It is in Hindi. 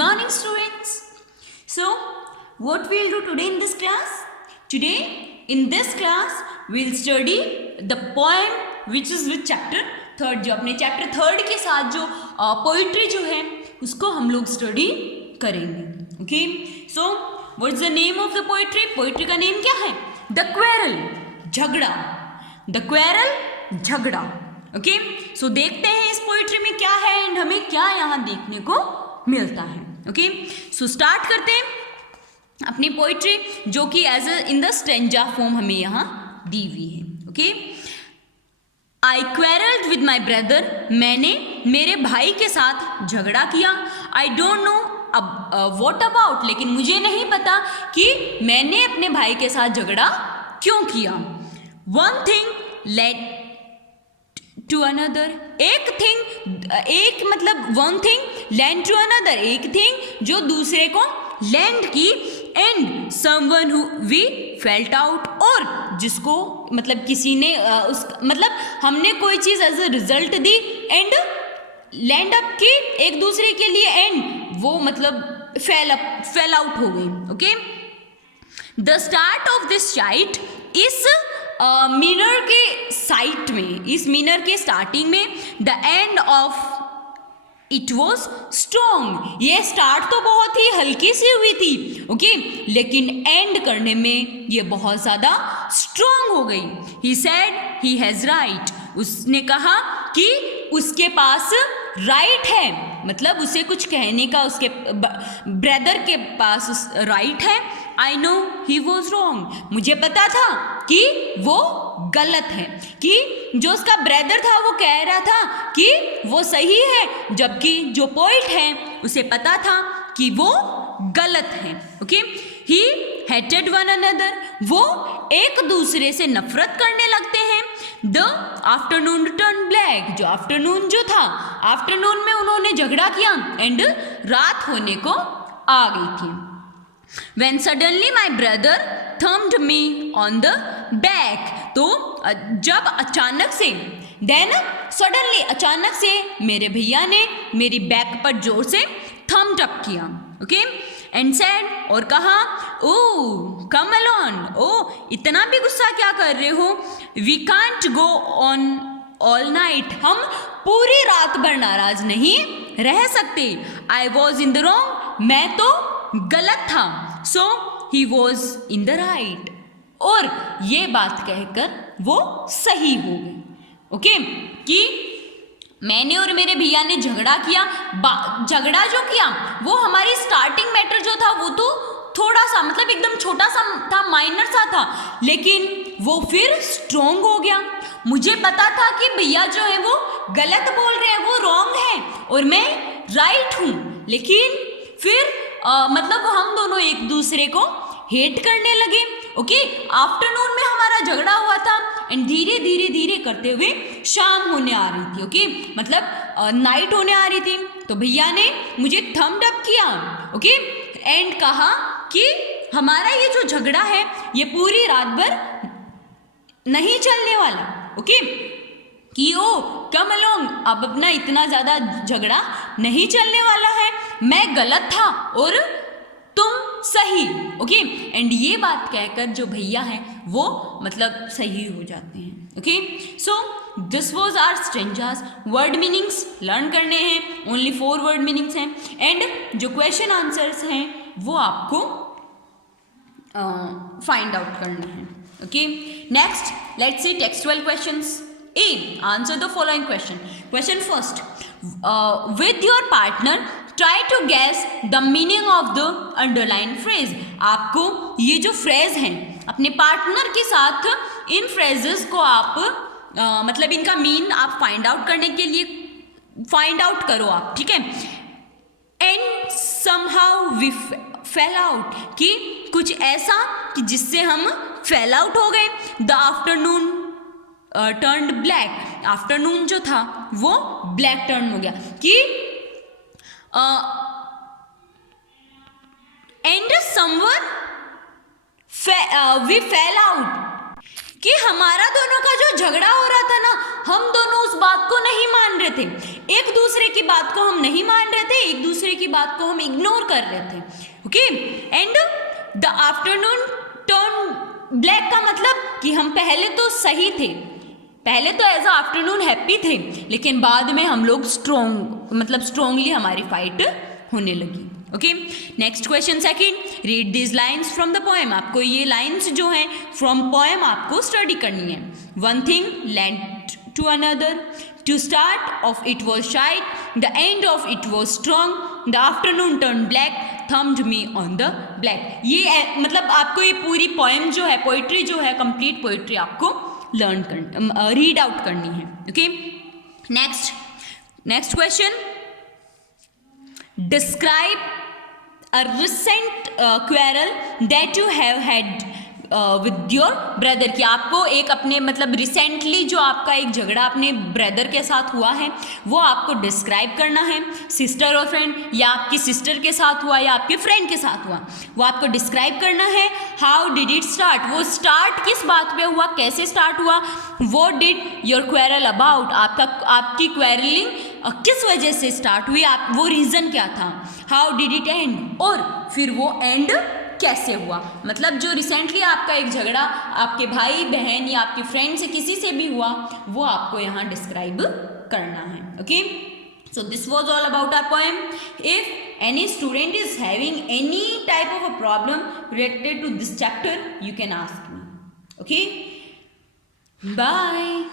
morning, students. So, what we'll do today in this class? Today, in this class, we'll study the poem which is with chapter third. जो अपने chapter third के साथ जो poetry जो है उसको हम लोग study करेंगे. Okay. So, what's the name of the poetry? Poetry का name क्या है? The Quarrel. झगड़ा. The Quarrel. झगड़ा. ओके सो देखते हैं इस पोइट्री में क्या है एंड हमें क्या यहाँ देखने को मिलता है. ओके सो स्टार्ट करते हैं अपनी पोइट्री जो कि as in the stanza form हमें यहाँ दी हुई है. Okay I quarrelled with my brother, मैंने मेरे भाई के साथ झगड़ा किया. आई डोंट नो अब वॉट अबाउट, लेकिन मुझे नहीं पता कि मैंने अपने भाई के साथ झगड़ा क्यों किया. One thing led to another, एक मतलब one thing land to another, एक थिंग जो दूसरे को लैंड की. And someone who we felt out, और जिसको मतलब किसी ने उस मतलब हमने कोई चीज़ एज अ रिजल्ट दी एंड लैंड अप की एक दूसरे के लिए एंड वो मतलब फेल आउट हो गई. Okay the start of this shite, इस मीनर के साइट में, इस मीनर के स्टार्टिंग में, the end of it was strong, ये स्टार्ट तो बहुत ही हल्की सी हुई थी. ओके लेकिन एंड करने में ये बहुत ज़्यादा स्ट्रॉन्ग हो गई. He said he has right, उसने कहा कि उसके पास राइट है, मतलब उसे कुछ कहने का उसके ब्रदर के पास राइट है. I know he was wrong, मुझे पता था कि वो गलत है, कि जो उसका ब्रदर था वो कह रहा था कि वो सही है, जबकि जो पोइट है उसे पता था कि वो गलत है. ओके ही हेटेड वन अनदर, वो एक दूसरे से नफरत करने लगते हैं. द आफ्टरनून टर्न ब्लैक, जो आफ्टरनून जो था, आफ्टरनून में उन्होंने झगड़ा किया एंड रात होने को आ गई थी. When suddenly my brother thumped me on the back, तो जब अचानक से, then suddenly अचानक से मेरे भैया ने मेरी बैक पर जोर से thumped up किया. ओके एंड said, और कहा, ओह कम along, ओह इतना भी गुस्सा क्या कर रहे हो, we can't go on all night, हम पूरी रात भर नाराज नहीं रह सकते. I was in the wrong, मैं तो गलत था. So he was in the right, और ये बात कहकर वो सही हो गई. ओके कि मैंने और मेरे भैया ने झगड़ा किया. झगड़ा जो किया वो हमारी स्टार्टिंग मैटर जो था वो तो थोड़ा सा मतलब एकदम छोटा सा था, माइनर सा था, लेकिन वो फिर स्ट्रोंग हो गया. मुझे पता था कि भैया जो है वो गलत बोल रहे हैं, वो रॉन्ग है और मैं राइट हूँ, लेकिन फिर मतलब हम दोनों एक दूसरे को हेट करने लगे. ओके आफ्टरनून में हमारा झगड़ा हुआ था एंड धीरे धीरे धीरे करते हुए शाम होने आ रही थी. ओके मतलब नाइट होने आ रही थी, तो भैया ने मुझे थम्ड अप किया. ओके एंड कहा कि हमारा ये जो झगड़ा है ये पूरी रात भर नहीं चलने वाला. ओके कि ओ कम अलोंग, अब अपना इतना ज़्यादा झगड़ा नहीं चलने वाला है, मैं गलत था और तुम सही. ओके एंड ये बात कहकर जो भैया हैं वो मतलब सही हो जाते हैं. Okay so this was our stanzas. Word meanings learn करने हैं, ओनली 4 वर्ड मीनिंग्स हैं एंड जो क्वेश्चन आंसर्स हैं वो आपको फाइंड आउट करने हैं. Okay next let's see textual questions. A. Answer the following question. Question first. With your partner, try to guess the meaning of the underlined phrase. आपको ये जो फ्रेज हैं अपने पार्टनर के साथ इन फ्रेजेस को आप मतलब इनका मीन आप फाइंड आउट करने के लिए फाइंड आउट करो आप. ठीक है. And somehow we fell out, कि कुछ ऐसा कि जिससे हम फेल आउट हो गए. The afternoon turned black, afternoon जो था वो ब्लैक टर्न हो गया. कि and someone we fell out, कि हमारा दोनों का जो झगड़ा हो रहा था ना, हम दोनों उस बात को नहीं मान रहे थे, एक दूसरे की बात को हम नहीं मान रहे थे, एक दूसरे की बात को हम इग्नोर कर रहे थे. Okay, and the afternoon turn black का मतलब कि हम पहले तो सही थे, पहले तो एज आफ्टरनून हैप्पी थे, लेकिन बाद में हम लोग स्ट्रोंगली हमारी फाइट होने लगी. Okay, next question second, read this lines from the poem. आपको ये लाइन्स जो हैं फ्रॉम पोएम आपको स्टडी करनी है. One thing led to another, to start off it was shite, the end of it was strong, the afternoon turn black, thumbed me on the black. ये मतलब आपको ये पूरी पोएम जो है, पोइट्री जो है, कंप्लीट पोइट्री आपको लर्न करनी, रीड आउट करनी है. Okay, next question, describe a recent quarrel that you have had with your brother. कि आपको एक अपने मतलब रिसेंटली जो आपका एक झगड़ा अपने ब्रदर के साथ हुआ है वो आपको डिस्क्राइब करना है. सिस्टर और फ्रेंड, या आपकी सिस्टर के साथ हुआ या आपके फ्रेंड के साथ हुआ, वो आपको डिस्क्राइब करना है. हाउ डिड इट स्टार्ट, वो स्टार्ट किस बात पे हुआ, कैसे स्टार्ट हुआ. What did your quarrel about, आपकी क्वेरलिंग किस वजह से स्टार्ट हुई, वो रीज़न क्या था. हाउ डिड इट एंड, और फिर वो एंड कैसे हुआ. मतलब जो रिसेंटली आपका एक झगड़ा आपके भाई बहन या आपके फ्रेंड से किसी से भी हुआ, वो आपको यहाँ डिस्क्राइब करना है. Okay, so this was all about our poem. If any student is having any type of a problem related to this chapter, you can ask me. Okay, bye.